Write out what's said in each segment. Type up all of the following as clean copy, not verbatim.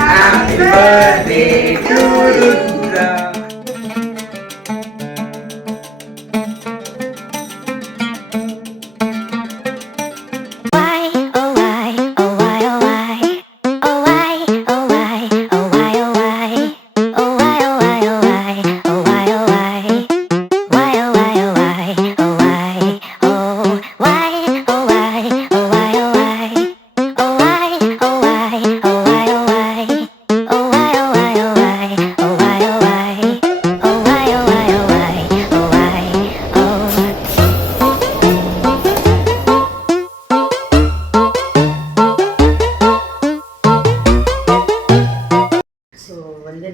Happy birthday to Rudra.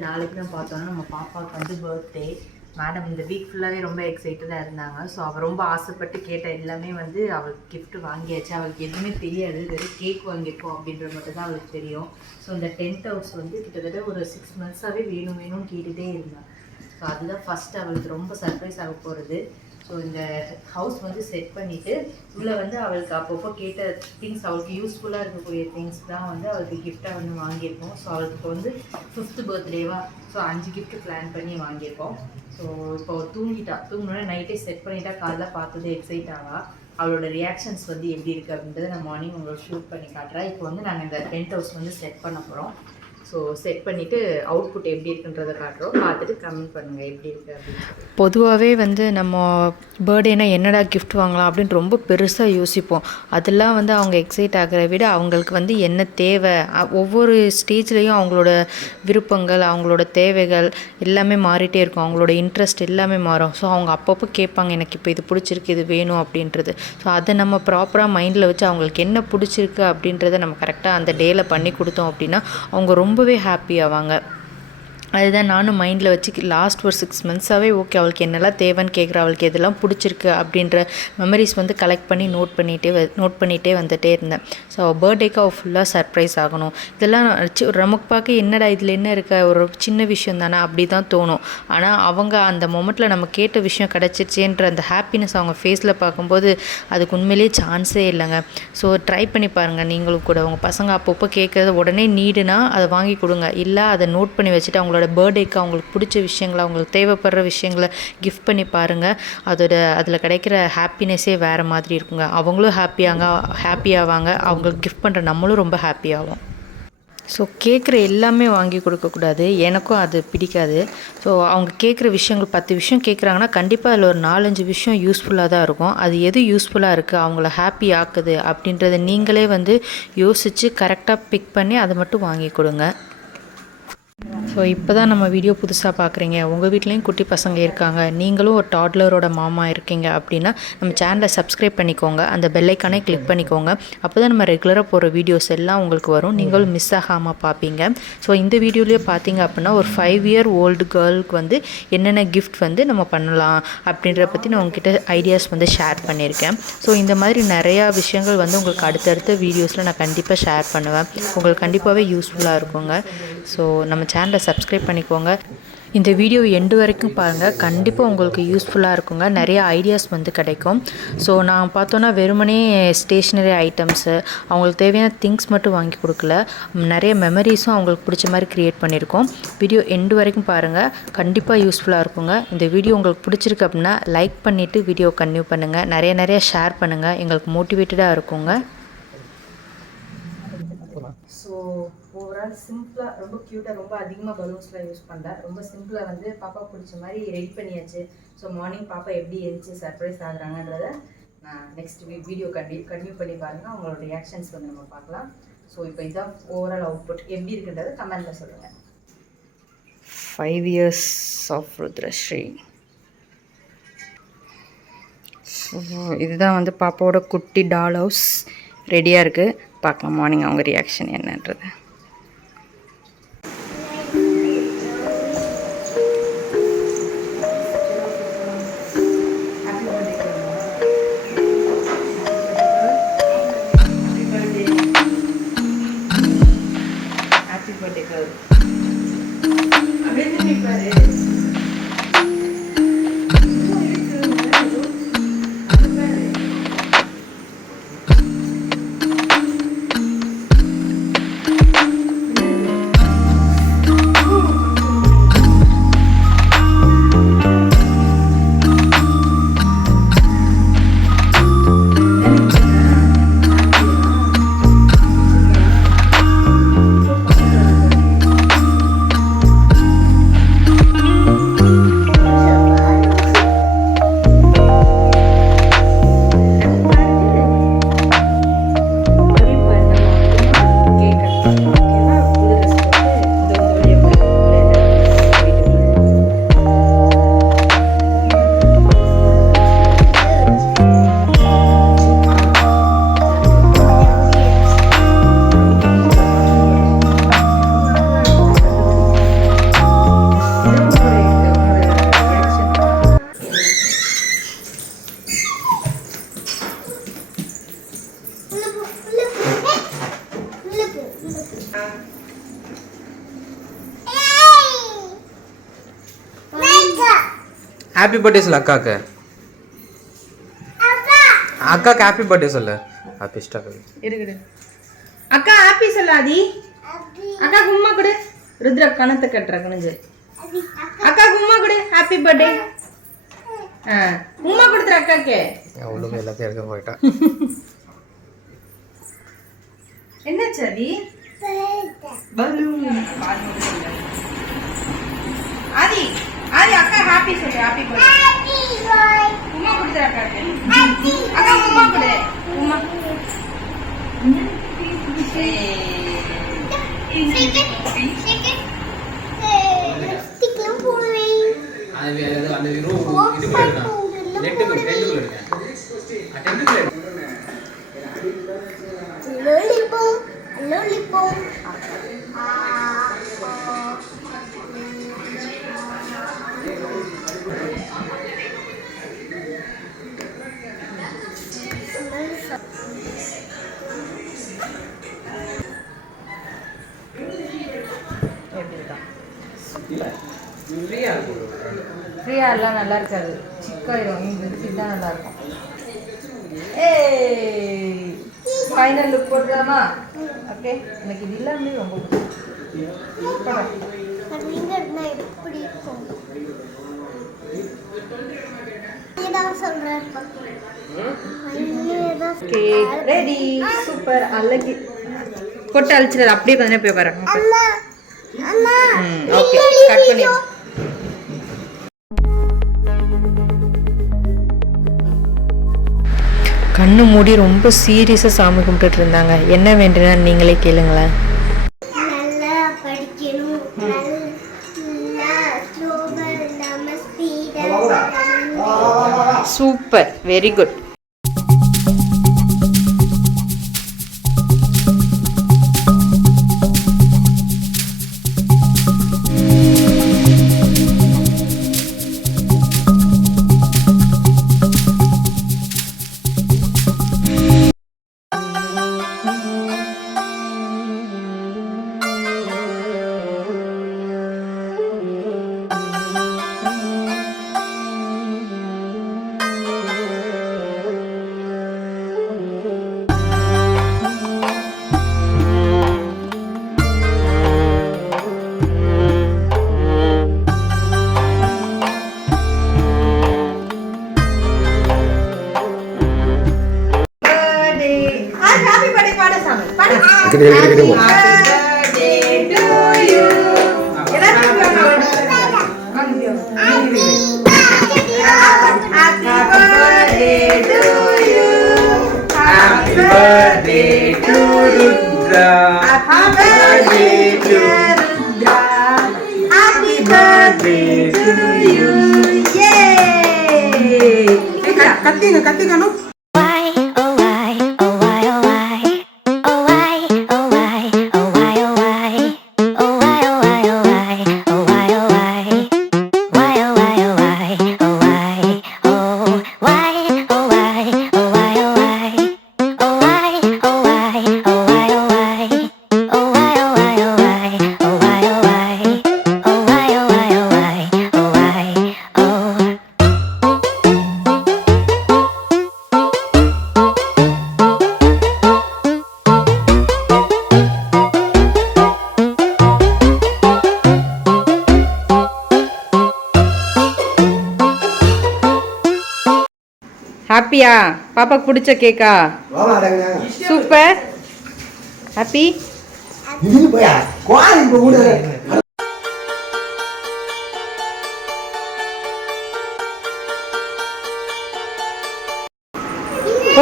நாளைக்கு தான் பார்த்தோன்னா நம்ம பாப்பாவுக்கு வந்து பர்த்டே. மேடம் இந்த வீக் ஃபுல்லாகவே ரொம்ப எக்ஸைட்டடாக இருந்தாங்க. ஸோ அவள் ரொம்ப ஆசைப்பட்டு கேட்ட எல்லாமே வந்து அவளுக்கு கிஃப்ட் வாங்கியாச்சு. அவளுக்கு எதுவுமே தெரியாது, வெறும் கேக் வாங்கியிருக்கோம் அப்படின்ற மட்டும் தான் அவளுக்கு தெரியும். ஸோ இந்த டென்ட் ஹவுஸ் வந்து கிட்டத்தட்ட ஒரு 6 months-ஆகவே வேணும்னு கேட்டுகிட்டே இருந்தாள். ஸோ அதுதான் ஃபஸ்ட்டு அவளுக்கு ரொம்ப சர்ப்ரைஸ் ஆக போகிறது. ஸோ இந்த ஹவுஸ் வந்து செட் பண்ணிவிட்டு உள்ளே வந்து அவளுக்கு அப்பப்போ கேட்ட திங்ஸ், அவளுக்கு யூஸ்ஃபுல்லாக இருக்கக்கூடிய திங்ஸ் தான் வந்து அவளுக்கு கிஃப்டாக வந்து வாங்கியிருக்கோம். ஸோ அவளுக்கு இப்போ வந்து 5th பர்த்டேவா, ஸோ 5 கிஃப்ட் பிளான் பண்ணி வாங்கியிருக்கோம். ஸோ இப்போ தூங்கினோட நைட்டே செட் பண்ணிட்டா, காலைல பார்த்தது எக்ஸைட் ஆவா. அவளோட ரியாக்ஷன்ஸ் வந்து எப்படி இருக்குது அப்படின்றத நான் மார்னிங் உங்களை ஷூட் பண்ணி காட்டுறேன். இப்போ வந்து நாங்கள் இந்த டென்ட் ஹவுஸ் வந்து செட் பண்ண போகிறோம். ஸோ செட் பண்ணிவிட்டு அவுட்புட் எப்படி இருக்குன்றதை காட்டுறோம். பார்த்துட்டு கமெண்ட் பண்ணுங்கள் எப்படி இருக்குது அப்படின்னு. பொதுவாகவே வந்து நம்ம பர்த்டேனா என்னடா கிஃப்ட் வாங்கலாம் அப்படின்னு ரொம்ப பெருசாக யோசிப்போம். அதெல்லாம் வந்து அவங்க எக்ஸைட் ஆகிறத விட அவங்களுக்கு வந்து என்ன தேவை, ஒவ்வொரு ஸ்டேஜ்லேயும் அவங்களோட விருப்பங்கள், அவங்களோட தேவைகள் எல்லாமே மாறிட்டே இருக்கும். அவங்களோட இன்ட்ரெஸ்ட் எல்லாமே மாறும். ஸோ அவங்க அப்பப்போ கேட்பாங்க, எனக்கு இப்போ இது பிடிச்சிருக்கு, இது வேணும் அப்படின்றது. ஸோ அதை நம்ம ப்ராப்பராக மைண்டில் வச்சு அவங்களுக்கு என்ன பிடிச்சிருக்கு அப்படின்றத நம்ம கரெக்டாக அந்த டேயில் பண்ணி கொடுத்தோம் அப்படின்னா அவங்க ரொம்பவே ஹாப்பி ஆவாங்க. அதுதான் நானும் மைண்டில் வச்சு லாஸ்ட் ஒரு 6 months-ஆகவே ஓகே அவளுக்கு என்னெல்லாம் தேவைன்னு கேட்குறா, அவளுக்கு எதெல்லாம் பிடிச்சிருக்கு அப்படின்ற மெமரிஸ் வந்து கலெக்ட் பண்ணி நோட் பண்ணிகிட்டே வந்துகிட்டே இருந்தேன். ஸோ அவள் பர்த்டேக்கு அவள் ஃபுல்லாக சர்ப்ரைஸ் ஆகணும். இதெல்லாம் நமக்கு பார்க்க என்னடா இதில் என்ன இருக்க, ஒரு சின்ன விஷயம் தானே அப்படி தான் தோணும். ஆனால் அவங்க அந்த மொமெண்ட்டில் நம்ம கேட்ட விஷயம் கிடச்சிருச்சேன்ற அந்த ஹாப்பினஸ் அவங்க ஃபேஸில் பார்க்கும்போது அதுக்கு உண்மையிலேயே சான்ஸே இல்லைங்க. ஸோ ட்ரை பண்ணி பாருங்கள் நீங்களும் கூட. உங்கள் பசங்க அப்பப்போ கேட்குறத உடனே நீடுனா அதை வாங்கி கொடுங்க. இல்லை அதை நோட் பண்ணி வச்சுட்டு அவங்களோட பர்த்டேக்கு அவங்களுக்கு பிடிச்ச விஷயங்களை, அவங்களுக்கு தேவைப்படுற விஷயங்களை கிஃப்ட் பண்ணி பாருங்கள். அதில் கிடைக்கிற ஹாப்பினஸ்ஸே வேறு மாதிரி இருக்குங்க. அவங்களும் ஹாப்பியாவாங்க, அவங்களுக்கு கிஃப்ட் பண்ணுற நம்மளும் ரொம்ப ஹாப்பியாகும். ஸோ கேட்குற எல்லாமே வாங்கி கொடுக்கக்கூடாது, எனக்கும் அது பிடிக்காது. ஸோ அவங்க கேட்குற விஷயங்கள் 10 விஷயம் கேட்குறாங்கன்னா கண்டிப்பாக அதில் ஒரு 4-5 விஷயம் யூஸ்ஃபுல்லாக தான் இருக்கும். அது எது யூஸ்ஃபுல்லாக இருக்குது, அவங்கள ஹாப்பி ஆக்குது அப்படின்றத நீங்களே வந்து யோசித்து கரெக்டாக பிக் பண்ணி அதை மட்டும் வாங்கி கொடுங்க. ஸோ இப்போ தான் நம்ம வீடியோ புதுசாக பார்க்குறீங்க, உங்கள் வீட்லேயும் குட்டி பசங்க இருக்காங்க, நீங்களும் ஒரு டாட்லரோட மாமா இருக்கீங்க அப்படின்னா நம்ம சேனலை சப்ஸ்கிரைப் பண்ணிக்கோங்க, அந்த பெல்லைக்கானே கிளிக் பண்ணிக்கோங்க. அப்போ தான் நம்ம ரெகுலராக போகிற வீடியோஸ் எல்லாம் உங்களுக்கு வரும், நீங்களும் மிஸ் ஆகாமல் பார்ப்பீங்க. ஸோ இந்த வீடியோலேயே பார்த்தீங்க அப்படின்னா ஒரு 5 year old கேர்ளுக்கு வந்து என்னென்ன கிஃப்ட் வந்து நம்ம பண்ணலாம் அப்படின்றத பற்றி நான் உங்ககிட்ட ஐடியாஸ் வந்து ஷேர் பண்ணியிருக்கேன். ஸோ இந்த மாதிரி நிறையா விஷயங்கள் வந்து உங்களுக்கு அடுத்தடுத்த வீடியோஸில் நான் கண்டிப்பாக ஷேர் பண்ணுவேன். உங்களுக்கு கண்டிப்பாகவே யூஸ்ஃபுல்லாக இருக்குங்க. ஸோ நம்ம சேனலை சப்ஸ்கிரைப் பண்ணிக்கோங்க. இந்த வீடியோ எண்டு வரைக்கும் பாருங்கள், கண்டிப்பாக உங்களுக்கு யூஸ்ஃபுல்லாக இருக்குங்க. நிறைய ஐடியாஸ் வந்து கிடைக்கும். ஸோ நான் பார்த்தோன்னா வெறுமனே ஸ்டேஷ்னரி ஐட்டம்ஸு, அவங்களுக்கு தேவையான திங்ஸ் மட்டும் வாங்கி கொடுக்கல, நிறைய மெமரிஸும் அவங்களுக்கு பிடிச்ச மாதிரி க்ரியேட் பண்ணியிருக்கோம். வீடியோ எண்டு வரைக்கும் பாருங்கள், கண்டிப்பாக யூஸ்ஃபுல்லாக இருக்குங்க. இந்த வீடியோ உங்களுக்கு பிடிச்சிருக்கு அப்படின்னா லைக் பண்ணிவிட்டு வீடியோ கன்டினியூ பண்ணுங்கள், நிறைய ஷேர் பண்ணுங்கள், எங்களுக்கு மோட்டிவேட்டடாக இருக்குங்க. ஸோ ஓவரால் சிம்பிளாக, ரொம்ப க்யூட்டாக, ரொம்ப அதிகமாக பலூன்ஸ்லாம் யூஸ் பண்ணேன். ரொம்ப சிம்பிளாக வந்து பாப்பா பிடிச்ச மாதிரி ரெடி பண்ணியாச்சு. ஸோ மார்னிங் பாப்பா எப்படி எழுந்துச்சு சர்ப்ரைஸ் ஆகுறாங்கன்றத நான் நெக்ஸ்ட் வீடியோ கண்டினியூ பண்ணி பாருங்கள். அவங்களோட ரியாக்ஷன்ஸ் வந்து நம்ம பார்க்கலாம். ஸோ இப்போ இதுதான் ஓவரால் அவுட்புட், எப்படி இருக்குன்றதை கமெண்டில் சொல்லுங்கள். 5 years ஆஃப் ருத்ரஸ்ரீ. ஸோ இதுதான் வந்து பாப்பாவோட குட்டி டால் ஹவுஸ் ரெடியாக இருக்குது. பார்க்கலாம் மார்னிங் அவங்க ரியாக்ஷன் என்னன்றது. ஹாப்பி பர்த்டே சொல்லு அக்காக்கு. அக்காக்கு ஹாப்பி பர்த்டே சொல்லு. ஹாப்பி ஸ்டாக் இருக்குது. அக்கா ஹாப்பி சொல்லாதி. அக்கா கும்மா கொடு. ருத்ரா கணத்தை கட்டுற குனிஞ்சு. அக்கா கும்மா கொடு. Happy birthday. உம்மா கொடுத்துற அக்காக்கு. அவளுக்கு எல்லாத்தையும் எடுக்க போயிட்டா. என்ன சரி பலூன் ஆதி ஆதி அக்கா ஹாப்பி சொல்லு. Happy birthday. உம்மா கொடுத்துற அக்காக்கு. அக்கா உம்மா கொடு. உம்மா ஃப்ரீயா எல்லாம் நல்லா இருக்காது. சிக்காயிரும். இந்த சீட் தான் நல்லா இருக்கும். ஃபைனல் லுக் போட்டுலாமா? ஓகே. எனக்கு இது எல்லாமே ரொம்ப ரெடி. சூப்பர். அழகு கொட்டை அழிச்சிடாது. அப்படியே கொஞ்சம் போய் பாருங்க. ஓகே கட் பண்ணி கண்ணு மூடி ரொம்ப சீரியஸாக சாமி கும்பிட்டுட்டு இருந்தாங்க. என்ன வேண்டுனா நீங்களே கேளுங்களேன். சூப்பர். Very good. கத்திக்கணும். ஹாப்பியா? பாப்பாக்கு பிடிச்ச கேக்கா? சூப்பர். ஹாப்பி.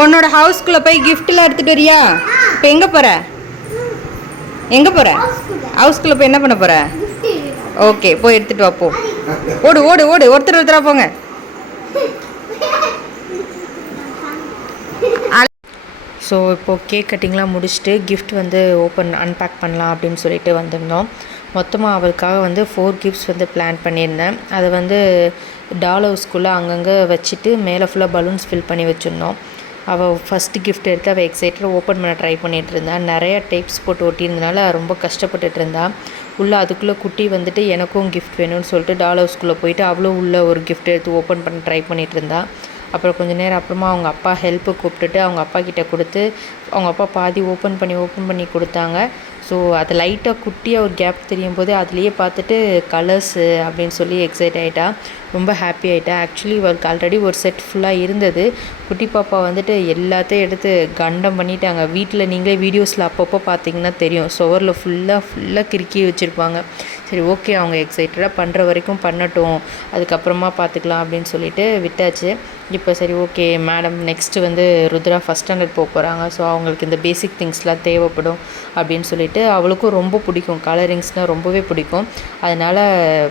உன்னோட ஹவுஸ்குள்ள போய் கிஃப்ட்லாம் எடுத்துட்டு வரியா? இப்போ எங்க போற? எங்க போற? ஹவுஸ்குள்ள போய் என்ன பண்ண போற? ஓகே போய் எடுத்துட்டு வா. போ. ஓடு ஓடு ஓடு. ஒருத்தர் ஒருத்தரா போங்க. ஸோ இப்போது கேக் கட்டிங்லாம் முடிச்சுட்டு கிஃப்ட் வந்து அன்பேக் பண்ணலாம் அப்படின்னு சொல்லிட்டு வந்திருந்தோம். மொத்தமாக அவளுக்காக வந்து 4 கிஃப்ட்ஸ் வந்து பிளான் பண்ணியிருந்தேன். அதை வந்து டால் ஹவுஸ்குள்ளே அங்கங்கே வச்சுட்டு மேலே ஃபுல்லாக பலூன்ஸ் ஃபில் பண்ணி வச்சுருந்தோம். அவள் ஃபஸ்ட்டு கிஃப்ட் எடுத்து அவள் எக்ஸைட்டடாக ஓப்பன் பண்ண ட்ரை பண்ணிகிட்டு இருந்தாள். நிறையா டேப்ஸ் போட்டு ஒட்டியிருந்தனால ரொம்ப கஷ்டப்பட்டுட்டு இருந்தாள். உள்ளே அதுக்குள்ளே குட்டி வந்துட்டு எனக்கும் கிஃப்ட் வேணும்னு சொல்லிட்டு டால் ஹவுஸ்குள்ளே போயிட்டு அவ்வளோ உள்ள ஒரு கிஃப்ட் எடுத்து ஓப்பன் பண்ண ட்ரை பண்ணிகிட்டு இருந்தா. அப்புறம் கொஞ்சம் நேரம் அப்புறமா அவங்க அப்பா ஹெல்ப்பு கூப்பிட்டுட்டு அவங்க அப்பா கிட்டே கொடுத்து அவங்க அப்பா பாதி ஓப்பன் பண்ணி கொடுத்தாங்க. ஸோ அது லைட்டாக குட்டியாக ஒரு கேப் தெரியும் போது அதுலேயே பார்த்துட்டு கலர்ஸு அப்படின்னு சொல்லி எக்ஸைட் ஆகிட்டா, ரொம்ப ஹாப்பி ஆகிட்டா. ஆக்சுவலி அவருக்கு ஆல்ரெடி ஒரு செட் ஃபுல்லாக இருந்தது. குட்டி பாப்பா வந்துட்டு எல்லாத்தையும் எடுத்து கண்டம் பண்ணிட்டாங்க. வீட்டில் நீங்களே வீடியோஸில் அப்பப்போ பார்த்தீங்கன்னா தெரியும், சுவரில் ஃபுல்லாக கிறுக்கி வச்சுருப்பாங்க. சரி ஓகே, அவங்க எக்ஸைட்டடாக பண்ணுற வரைக்கும் பண்ணட்டும், அதுக்கப்புறமா பார்த்துக்கலாம் அப்படின்னு சொல்லிட்டு விட்டாச்சு. இப்போ சரி ஓகே, மேடம் நெக்ஸ்ட்டு வந்து ருத்ரா ஃபஸ்ட் ஸ்டாண்டர்ட் போக போகிறாங்க. ஸோ அவங்களுக்கு இந்த பேசிக் திங்ஸ்லாம் தேவைப்படும் அப்படின்னு சொல்லிட்டு அவளுக்கும் ரொம்ப பிடிக்கும், கலரிங்ஸ்னால் ரொம்பவே பிடிக்கும். அதனால்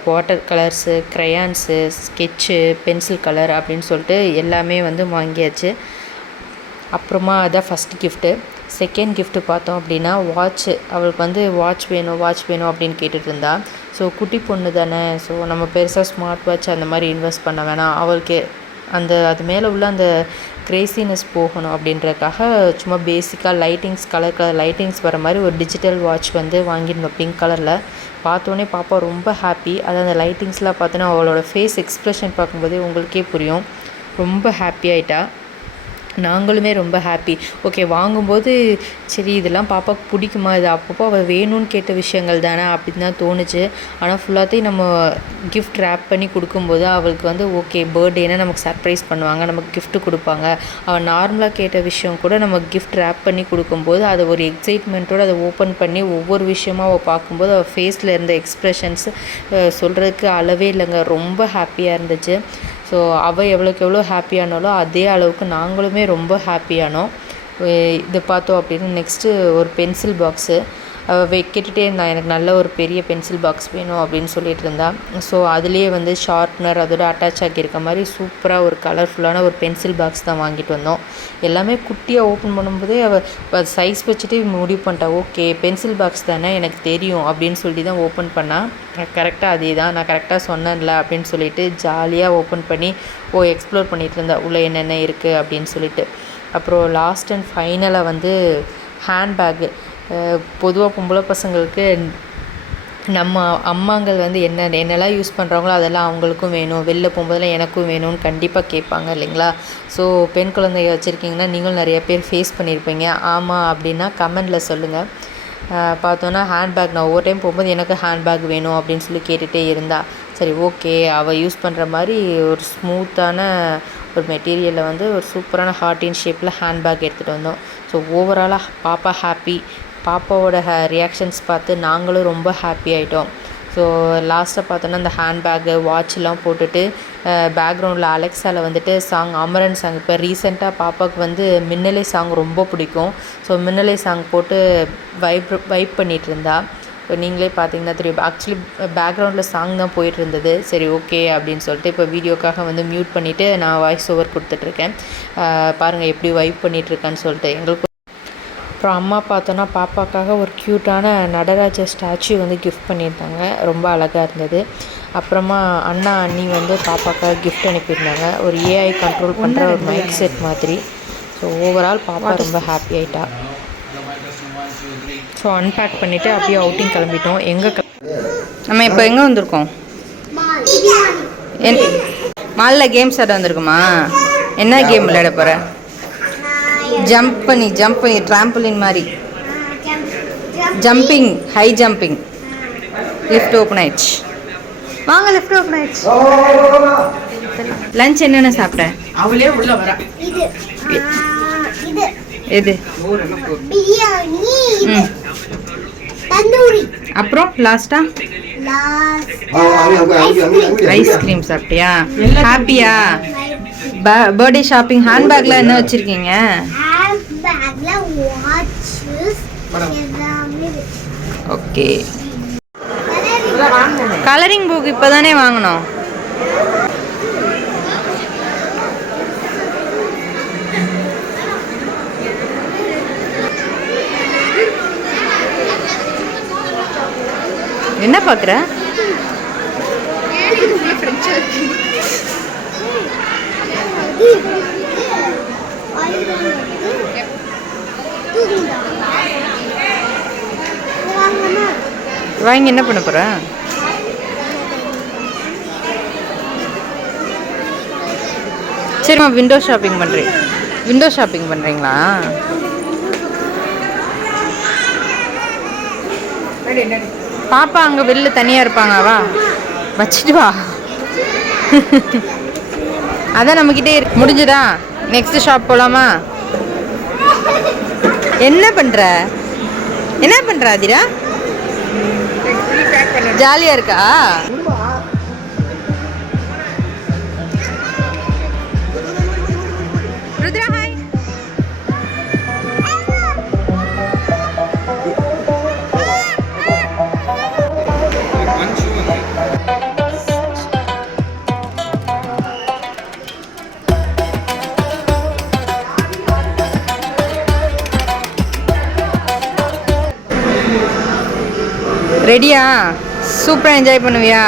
water colours, crayons, sketch, pencil colour அப்படின்னு சொல்லிட்டு எல்லாமே வந்து வாங்கியாச்சு. அப்புறமா அதான் ஃபஸ்ட் கிஃப்ட்டு. செகண்ட் கிஃப்ட்டு பார்த்தோம் அப்படின்னா வாட்ச்சு. அவளுக்கு வந்து வாட்ச் வேணும் அப்படின்னு கேட்டுட்டு இருந்தா. ஸோ குட்டி பொண்ணு தானே, ஸோ நம்ம பெருசாக ஸ்மார்ட் வாட்ச் அந்த மாதிரி இன்வெஸ்ட் பண்ண வேணாம், அவளுக்கு அது மேலே உள்ள அந்த கிரேசினஸ் போகணும் அப்படின்றதுக்காக சும்மா பேசிக்காக லைட்டிங்ஸ், கலர் லைட்டிங்ஸ் வர மாதிரி ஒரு டிஜிட்டல் வாட்ச் வந்து வாங்கியிருந்தோம் பிங்க் கலரில். பார்த்தோன்னே பாப்பா ரொம்ப ஹாப்பி. அது அந்த லைட்டிங்ஸ்லாம் பார்த்தோன்னா அவளோட ஃபேஸ் எக்ஸ்ப்ரெஷன் பார்க்கும்போதே உங்களுக்கே புரியும், ரொம்ப ஹாப்பி ஆகிட்டா. நாங்களுமே ரொம்ப ஹாப்பி. ஓகே, வாங்கும்போது சரி இதெல்லாம் பாப்பாவுக்கு பிடிக்குமா, இது அப்பப்போ அவள் வேணும்னு கேட்ட விஷயங்கள் தானே அப்படின்னு தான் தோணுச்சு. ஆனால் ஃபுல்லாத்தையும் நம்ம கிஃப்ட் ரேப் பண்ணி கொடுக்கும்போது அவளுக்கு வந்து ஓகே, பர்த்டேனா நமக்கு சர்ப்ரைஸ் பண்ணுவாங்க, நமக்கு கிஃப்ட் கொடுப்பாங்க. அவள் நார்மலாக கேட்ட விஷயம் கூட நம்ம கிஃப்ட் ரேப் பண்ணி கொடுக்கும்போது அதை ஒரு எக்ஸைட்மெண்ட்டோடு அதை ஓப்பன் பண்ணி ஒவ்வொரு விஷயமாக அவள் பார்க்கும்போது அவள் ஃபேஸில் இருந்த எக்ஸ்ப்ரெஷன்ஸ் சொல்கிறதுக்கு அளவே இல்லைங்க, ரொம்ப ஹாப்பியாக இருந்துச்சு. ஸோ அவள் எவ்வளோக்கு எவ்வளோ ஹாப்பியானாலோ அதே அளவுக்கு நாங்களுமே ரொம்ப ஹாப்பியானோம். இது பார்த்தோம் அப்படின்னு நெக்ஸ்ட்டு ஒரு பென்சில் பாக்ஸு. அவள் கேட்டுகிட்டே இருந்தாள், எனக்கு நல்ல ஒரு பெரிய பென்சில் பாக்ஸ் வேணும் அப்படின்னு சொல்லிட்டு இருந்தா. ஸோ அதுலேயே வந்து ஷார்ப்னர் அதோட அட்டாச் ஆகியிருக்க மாதிரி சூப்பராக ஒரு கலர்ஃபுல்லான ஒரு பென்சில் பாக்ஸ் தான் வாங்கிட்டு வந்தோம். எல்லாமே குட்டியாக ஓப்பன் பண்ணும்போதே அவள் சைஸ் வச்சுட்டு முடிவு பண்ணிட்டா, ஓகே பென்சில் பாக்ஸ் தானே எனக்கு தெரியும் அப்படின்னு சொல்லி தான் ஓப்பன் பண்ணால். கரெக்டாக அதே தான் நான் கரெக்டாக சொன்னேன்ல அப்படின்னு சொல்லிட்டு ஜாலியாக ஓப்பன் பண்ணி எக்ஸ்ப்ளோர் பண்ணிகிட்டு இருந்தா உள்ளே என்னென்ன இருக்குது அப்படின்னு சொல்லிட்டு. அப்புறம் லாஸ்ட் அண்ட் ஃபைனலாக வந்து ஹேண்ட்பேக்கு. பொதுவாக பொம்பளை பசங்களுக்கு நம்ம அம்மாங்கள் வந்து என்னெல்லாம் யூஸ் பண்ணுறாங்களோ அதெல்லாம் அவங்களுக்கும் வேணும், வெளில போகும்போதெல்லாம் எனக்கும் வேணும்னு கண்டிப்பாக கேட்பாங்க இல்லைங்களா. ஸோ பெண் குழந்தைய வச்சுருக்கீங்கன்னா நீங்களும் நிறைய பேர் ஃபேஸ் பண்ணியிருப்பீங்க. ஆமாம் அப்படின்னா கமெண்டில் சொல்லுங்கள். பார்த்தோன்னா ஹேண்ட்பேக் நான் ஒவ்வொரு டைம் போகும்போது எனக்கு ஹேண்ட்பேக் வேணும் அப்படின்னு சொல்லி கேட்டுகிட்டே இருந்தா. சரி ஓகே, அவள் யூஸ் பண்ணுற மாதிரி ஒரு ஸ்மூத்தான ஒரு மெட்டீரியலில் வந்து ஒரு சூப்பரான ஹார்ட்டின் ஷேப்பில் ஹேண்ட்பேக் எடுத்துகிட்டு வந்தோம். ஸோ ஓவராலாக பாப்பா ஹாப்பி. பாப்பாவோட ரியாக்ஷன்ஸ் பார்த்து நாங்களும் ரொம்ப ஹாப்பி ஆகிட்டோம். ஸோ லாஸ்ட்டாக பார்த்தோன்னா அந்த ஹேண்ட்பேக்கு வாட்ச்லாம் போட்டுட்டு பேக்ரவுண்டில் அலெக்ஸாவில் வந்துட்டு சாங், அமரன் சாங், இப்போ ரீசெண்டாக பாப்பாவுக்கு வந்து மின்னலை சாங் ரொம்ப பிடிக்கும். ஸோ மின்னலை சாங் போட்டு வைப் பண்ணிகிட்டு இருந்தா. இப்போ நீங்களே பார்த்தீங்கன்னா தெரியும், ஆக்சுவலி பேக்ரவுண்டில் சாங் தான் போயிட்டு இருந்தது. சரி ஓகே அப்படின்னு சொல்லிட்டு இப்போ வீடியோக்காக வந்து மியூட் பண்ணிவிட்டு நான் வாய்ஸ் ஓவர் கொடுத்துட்ருக்கேன். பாருங்கள் எப்படி வைப் பண்ணிகிட்ருக்கான்னு சொல்லிட்டு. எங்களுக்கு அப்புறம் அம்மா பார்த்தோன்னா பாப்பாக்காக ஒரு க்யூட்டான நடராஜர் ஸ்டாச்சு வந்து கிஃப்ட் பண்ணியிருந்தாங்க, ரொம்ப அழகாக இருந்தது. அப்புறமா அண்ணி வந்து பாப்பாக்காக கிஃப்ட் அனுப்பியிருந்தாங்க, ஒரு ஏஐ கண்ட்ரோல் பண்ணுற ஒரு மைக் செட் மாதிரி. ஸோ ஓவரால் பாப்பா ரொம்ப ஹாப்பி ஆகிட்டா. ஸோ அன்பேக் பண்ணிவிட்டு அப்படியே அவுட்டிங் கிளம்பிட்டோம். நம்ம இப்போ எங்கே வந்திருக்கோம்? மாலில் கேம்ஸ் ஆட வந்திருக்குமா? என்ன கேம் விளையாட போகிற? ஜம்ப் பண்ணி ட்ராம்பலின் மாதிரி jumping, high jumping. Lift open ஆயிடுச்சு. வாங்க, லிஃப்ட் ஓப்பன் ஆயிடுச்சு. லஞ்ச் என்னென்ன சாப்பிட்டேன்? அவளே உள்ள வர. எது? அப்புறம் லாஸ்டா ஐஸ்கிரீம் சாப்பிட்டியா? ஹாப்பியா? Birthday shopping. ஹேண்ட்பேக்ல என்ன வச்சிருக்கீங்க? ஓகே, கலரிங் புக் இப்போதானே வாங்கினோம். என்ன பார்க்குற? வாங்கி என்ன பண்ண போற? சரிம்மா, விண்டோ ஷாப்பிங் பண்ணுறேன். விண்டோ ஷாப்பிங் பண்ணுறீங்களா? பாப்பா அங்கே வெளில தனியாக இருப்பாங்க, வா வச்சுட்டு வா. அதான் நம்மக்கிட்டே இருக்கு. முடிஞ்சுதா? நெக்ஸ்ட் ஷாப் போகலாமா? என்ன பண்ணுற அதிரா? ஜாலியாக இருக்கா? ருத்ரா ஹாய். ரெடியா? சூப்பராக என்ஜாய் பண்ணுவியா?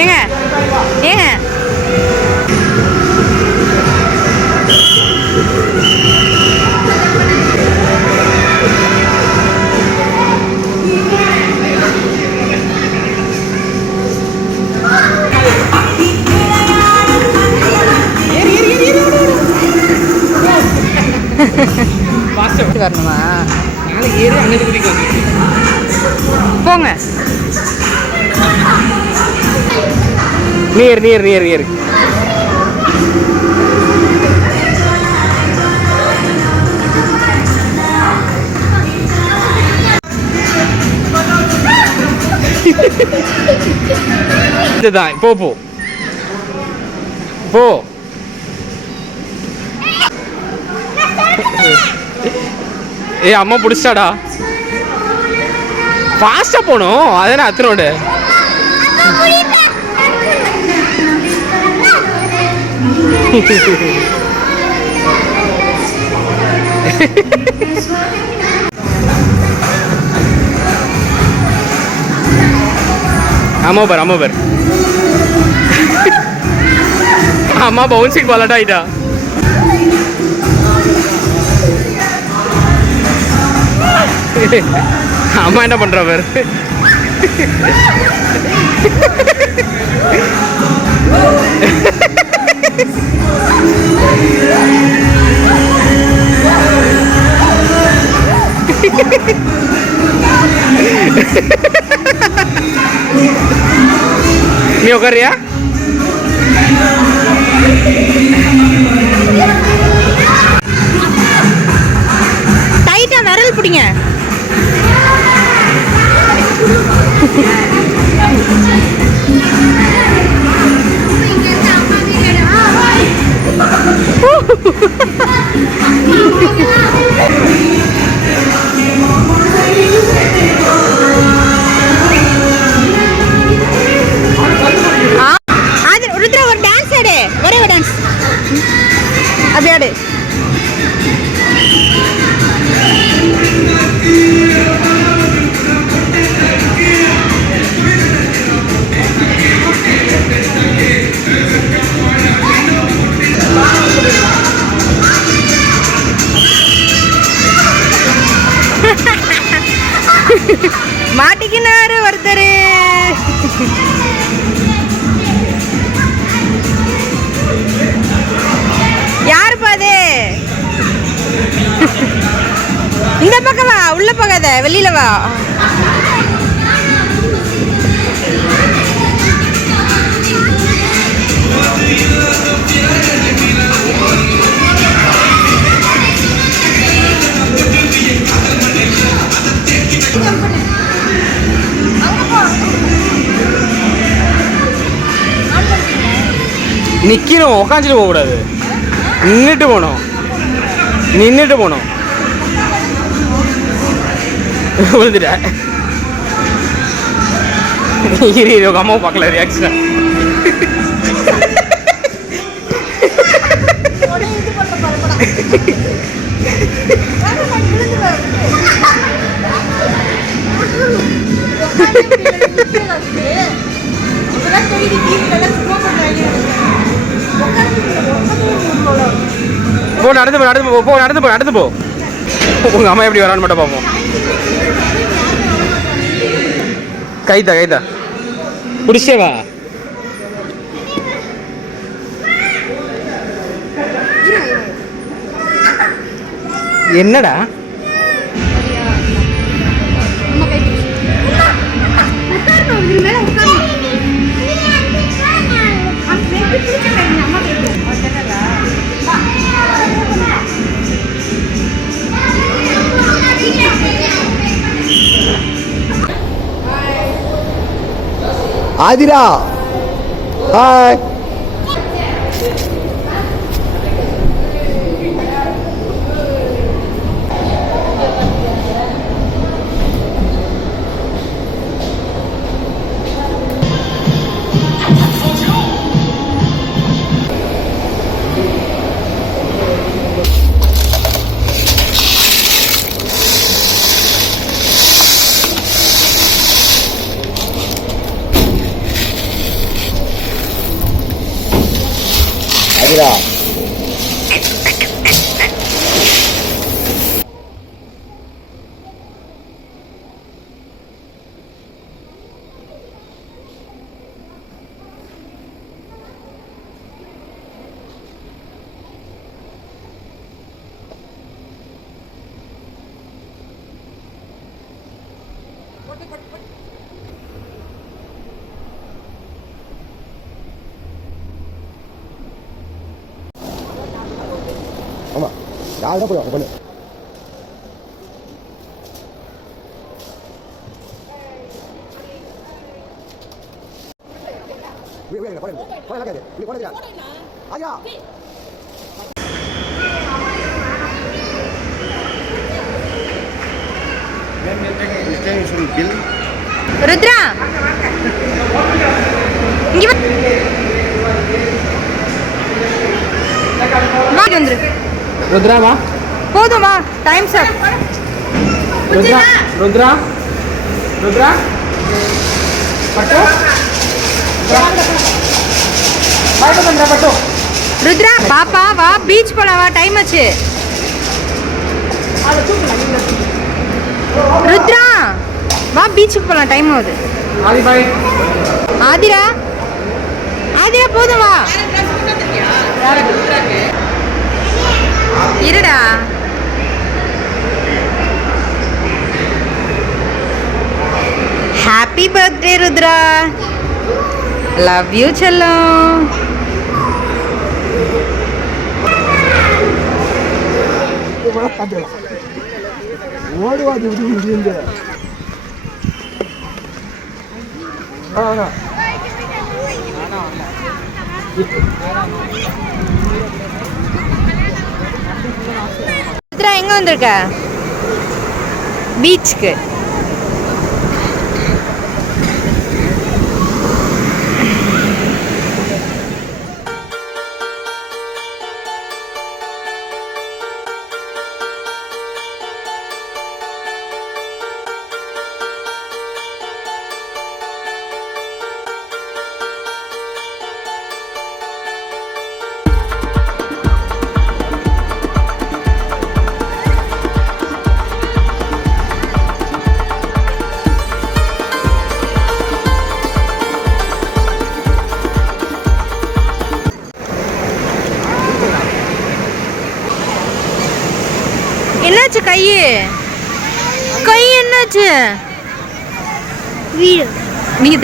ஏங்க ஏங்க வரணுமா? போங்க. Near near near near. இதுதான். போ போ போ. ஏ அம்மா பிடிச்சாடா. ஃபாஸ்டா போகணும். அதானே அத்தனோடு. அம்மா பார் அம்மா பவுன்சிங் பாலாட்டா ஆயிட்டா. அம்மா என்ன பண்ற பாரு. நீ உட்காரியா? டைட்டா விரல் பிடிங்க. ருத்ரா ஒரு டான்ஸ் ஆடு. ஒரே ஒரு டான்ஸ் அப்படி ஆடு. மாட்டிக்கினாரு ஒருத்தர். யாரு பாது? இந்த பக்கம் வா, உள்ள போகாத, வெளியில வா. நிக்கணும், உக்காந்துட்டு போக கூடாது. நின்றுட்டு போகணும். விழுந்துட்ட. இரு உங்க அம்மாவை பார்க்கல ரியாக்ஷன். நடந்து போ உங்க அம்மா எப்படி வரான்னு மட்டும் பார்ப்போம். கைதா குடிச்சேவா என்னடா ஆதிரா ஹாய். ஆதிரா ஆமா யாரும் போடுவாங்க பண்ணு. ருத்ரா இங்க வா வந்துரு. ருத்ரா வா போதும் வா டைம் சார். ருத்ரா பட்டு ருத்ரா பாப்பா வா பீச் போலாம் வா டைம் ஆச்சு. ருத்ரா வா பீச்சுக்கு போலாம் டைம் ஆகுது. ஆதிரா போதும் வா. இருடா happy birthday Rudra. Love you செல்லம். ஓடுவாது ருத்ரா எங்க வந்திருக்க? பீச்சுக்கு. என்னாச்சு கை என்னாச்சு? நீங்க